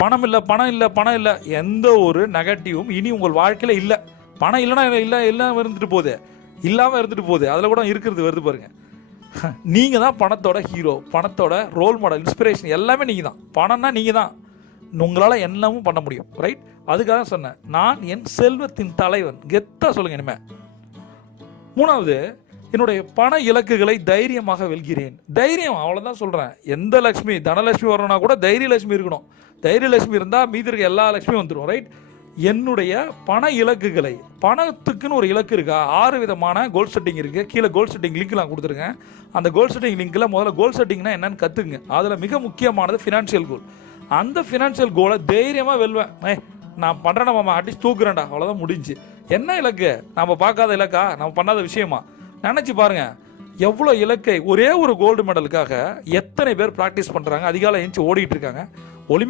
பணம் இல்லை பணம் இல்லை பணம் இல்லை, எந்த ஒரு நெகட்டிவும் இனி உங்கள் வாழ்க்கையில் இல்லை. பணம் இல்லைன்னா இல்லை இல்லாமல் இருந்துட்டு போகுது, இல்லாமல் இருந்துட்டு போகுது, அதில் கூட இருக்கிறது வருது பாருங்க. நீங்கள் தான் பணத்தோட ஹீரோ, பணத்தோட ரோல் மாடல், இன்ஸ்பிரேஷன் எல்லாமே நீங்கள் தான். பணம்னா நீங்கள் தான், உங்களால் என்னமும் பண்ண முடியும். ரைட்? அதுக்காக சொன்னேன், நான் என் செல்வத்தின் தலைவன். கெத்தாக சொல்லுங்க இனிமே. மூணாவது, என்னுடைய பண இலக்குகளை தைரியமாக வெல்கிறேன். தைரியம், அவ்வளோதான் சொல்கிறேன். எந்த லட்சுமி, தனலட்சுமி வரணும்னா கூட தைரியலட்சுமி இருக்கணும். தைரியலட்சுமி இருந்தால் மீதி இருக்க எல்லா லட்சுமியும் வந்துடும். ரைட்? என்னுடைய பண இலக்குகளை, பணத்துக்குன்னு ஒரு இலக்கு இருக்கா? 6 விதமான கோல் செட்டிங் இருக்குது. கீழே கோல் செட்டிங் லிங்க் நான் கொடுத்துருக்கேன். அந்த கோல் செட்டிங் லிங்க்கில் முதல்ல கோல் செட்டிங்னா என்னன்னு கற்றுக்குங்க. அதில் மிக முக்கியமானது ஃபினான்ஷியல் கோல். அந்த ஃபினான்ஷியல் கோலை தைரியமாக வெல்வேன். நான் பண்ணுறேன் மாமா, அட்லீஸ்ட் தூக்குறேன்டா, அவ்வளோதான் முடிஞ்சு. என்ன இலக்கு? நம்ம பார்க்காத இலக்கா? நம்ம பண்ணாத விஷயமா? நினச்சி பாருங்க, எவ்வளோ இலக்கை ஒரே ஒரு கோல்டு மெடலுக்காக எத்தனை பேர் ப்ராக்டிஸ் பண்ணுறாங்க, அதிகாலை எழுந்துச்சு ஓடிட்டு இருக்காங்க. ஒலிம்பிக்